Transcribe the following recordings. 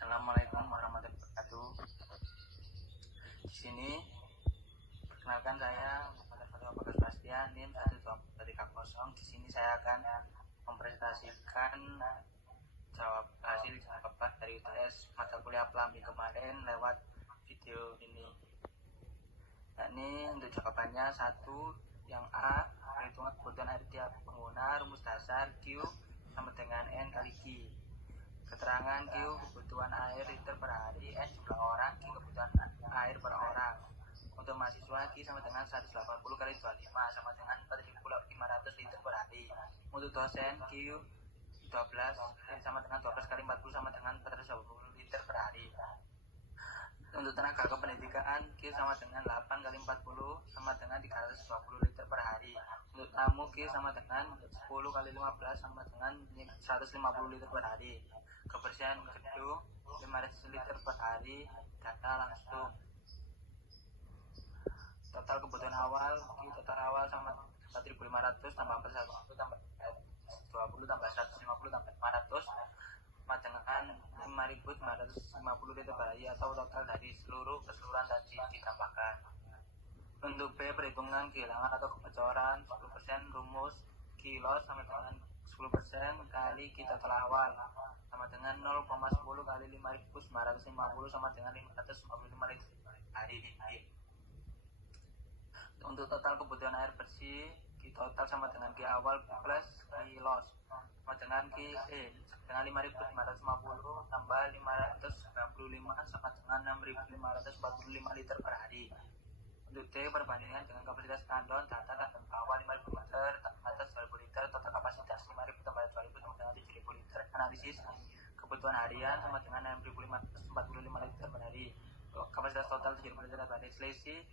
Assalamualaikum warahmatullahi wabarakatuh. Di sini perkenalkan saya Muhammad Fatwa Bagas Bastian NIM 12330. Di sini saya akan mempresentasikan hasil jawaban dari UTS mata kuliah Plumbing kemarin lewat video ini. Nah, ini untuk jawabannya. Satu, yang A, perhitungan kebutuhan air tiap pengguna, rumus dasar Q sama dengan N kali Q. Keterangan Q kebutuhan air liter per hari, N jumlah orang, Q kebutuhan air per orang. Untuk mahasiswa Q sama dengan 180 kali 25 sama dengan 4.500 liter per hari. Untuk dosen Q 12 sama dengan 12 kali 40 sama dengan 420 liter per hari. Untuk tenaga kependidikan Q sama dengan 8 kali 40 sama dengan 320 liter per hari. Untuk tamu Q sama dengan 10 kali 15 sama dengan 150 liter per hari. Kebersihan gedung 500 liter per hari, data langsung. Total kebutuhan awal Q total awal sama 4.500 tambah 1 tambah 20 tambah 150 tambah 500 sama dengan 5.950 liter per hari, atau total dari seluruh keseluruhan tadi ditambahkan. Untuk B, perhitungan kehilangan atau kebocoran 10%, rumus kilo sama dengan 10% kali kita total awal sama dengan 0,10 kali 5.950 sama dengan 555 liter hari. Untuk total kebutuhan air bersih Q total sama dengan Q awal plus Q loss sama dengan Q dengan 5.950 tambah 595 sama dengan 6.545 liter per hari. Untuk D, perbandingan dengan kapasitas kandon data kandon bawah 5.000 liter, atas 2.000 liter, total kapasitas 5.000 tambah 2.000 sama dengan 7.000 liter. Analisis kebutuhan harian sama dengan 6.545 liter per hari. Kapasitas total 7.000 liter per hari. Selisih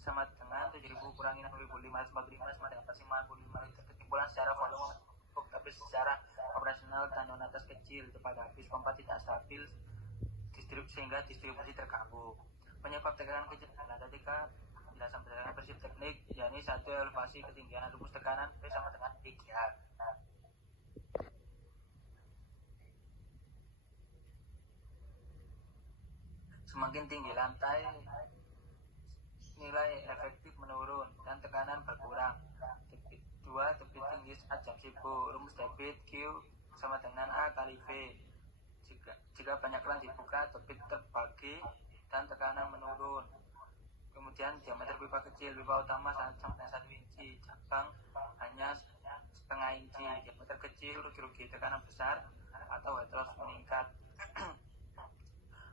sama dengan 7.000 kurangi 6.545 sama dengan 55 liter. Kesimpulan secara volume cukup, tapi secara operasional kandon atas kecil, cepat habis, pompa tidak stabil, sehingga distribusi terganggu. Penyebab tekanan kecil adalah ketika penjelasan berdasarkan prinsip teknik, yakni 1, elevasi ketinggian rumus tekanan P sama dengan PGH. Semakin tinggi lantai, nilai efektif menurun dan tekanan berkurang. 2, debit tinggi saat jam sibuk. Rumus debit Q sama dengan A kali V. Jika banyak keran dibuka, debit terbagi dan tekanan menurun. Kemudian diameter pipa kecil, pipa utama sampai 1 inci, cabang hanya setengah inci. Diameter kecil, rugi-rugi, tekanan besar atau head loss meningkat.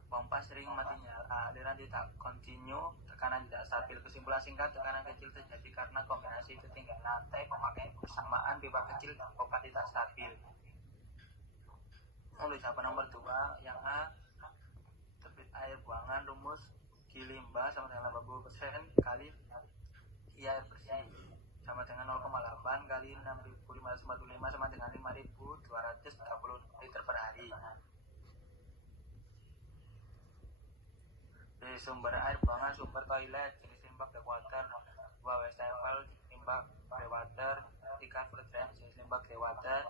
Pompa sering mati nyala, aliran tidak kontinu, tekanan tidak stabil. Kesimpulan singkat, tekanan kecil terjadi karena kombinasi ketinggian lantai, pemakaian bersamaan pipa kecil dan pompa tidak stabil. Untuk jawaban nomor 2, yang A, debit air buangan, rumus Q limbah sama dengan 80% kali Q air bersih sama dengan 0,8 kali 6.545 sama dengan 5.230 liter per hari. Dari sumber air buangan, sumber toilet, jenis limbah backwater, 2 wastafel limbah greywater, 3 fruit drain jenis limbah greywater,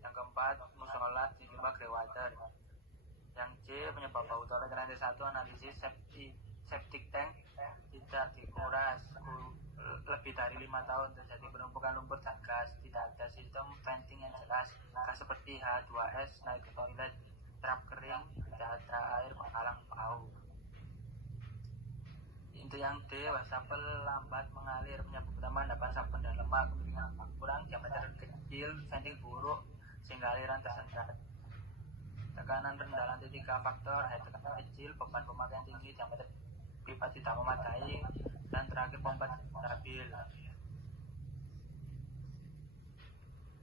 yang keempat musola jenis limbah greywater. Yang C, penyebab bau toilet lantai 1, analisis septic tank tidak dikuras lebih dari 5 tahun, terjadi penumpukan lumpur dan gas, tidak ada sistem venting yang jelas, gas seperti H2S naik ke toilet, trap kering, tidak ada air penghalang bau. Untuk yang D, wastafel lambat mengalir, penyebab utama endapan sabun dan lemak, kemiringan kurang, diameter kecil, venting buruk sehingga aliran tersendat. Tekanan rendah lantai 3 faktor, tekanan kecil, beban pemakaian tinggi, diameter pipa tidak memadai, dan terakhir pompa stabil.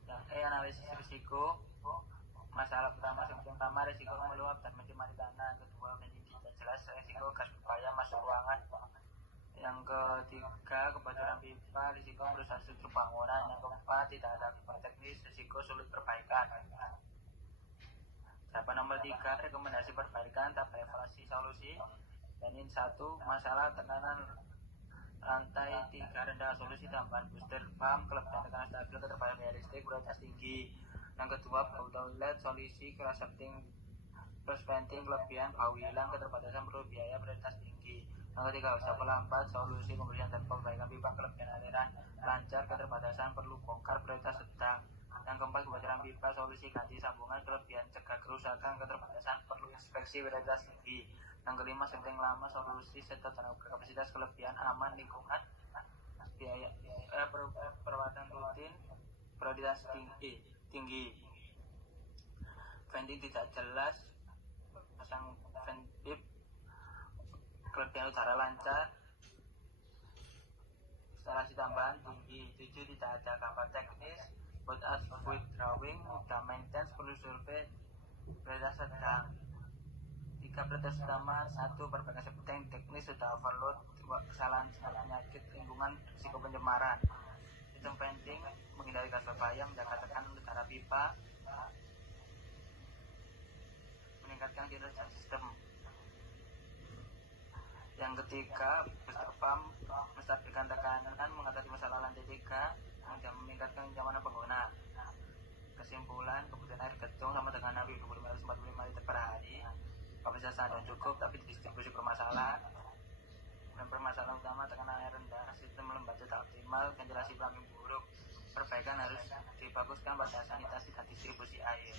Yang E, analisis risiko. Masalah pertama, risiko meluap dan mencemari tanah. Kedua, venting tidak jelas, risiko gas berbahaya masuk ruangan. Yang ketiga, kebocoran pipa, risiko merusak struktur bangunan. Yang keempat, tidak ada akibat teknis, risiko sulit perbaikan. Jawaban nomor 3, rekomendasi perbaikan tahap evaluasi solusi. Dan ini 1, masalah tekanan lantai 3 rendah, solusi tambahan booster pump, kelebihan tekanan stabil, keterpakai daya listrik, kualitas tinggi. Yang kedua, bau toilet, solusi keras setting preventing kelebihan bau hilang, keterbatasan perlu biaya, prioritas tinggi. Yang ketiga, usaha pelambat, solusi pembersihan dan perbaikan pipa, kelebihan aliran lancar, keterbatasan perlu bongkar, prioritas sedang. Yang keempat, kebocoran pipa, solusi ganti sambungan, kelebihan cegah kerusakan, keterbatasan perlu inspeksi, prioritas tinggi. Yang kelima, setting lama, solusi setor tenaga berkapasitas, kelebihan aman lingkungan, biaya perawatan rutin, prioritas tinggi. Venting tidak jelas, pasang ventip, kelebihan udara lancar, instalasi tambahan tinggi. 7, tidak ada gambar teknis, buat with drawing, mudah maintenance, perlu survei, prioritas sedang. 3, prioritas utama, 1, perbaikan septic teknis sudah overload, kesalahan penyakit lingkungan, risiko pencemaran. Sistem venting, menghindari gas berbahaya, menjaga tekanan udara pipa, meningkatkan kinerja sistem. Yang ketiga, booster pump, menstabilkan tekanan, mengatasi masalah lantai 3, meningkatkan kenyamanan pengguna. Kesimpulan, kebutuhan air gedung sama dengan Nabi 2545 liter per hari. Kapasitas standar cukup, tapi distribusi bermasalah. Dan permasalahan utama, tekanan air rendah, sistem lembaga tidak optimal, ventilasi plumbing buruk. Perbaikan harus dibaguskan pada sanitasi dan distribusi air.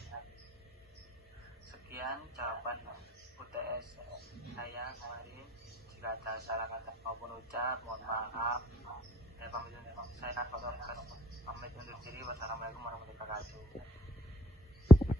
Sekian jawaban UTS saya kemarin. Jika ada salah kata maupun ucap, mohon maaf. Saya pamit undur diri. Wassalamualaikum warahmatullahi wabarakatuh.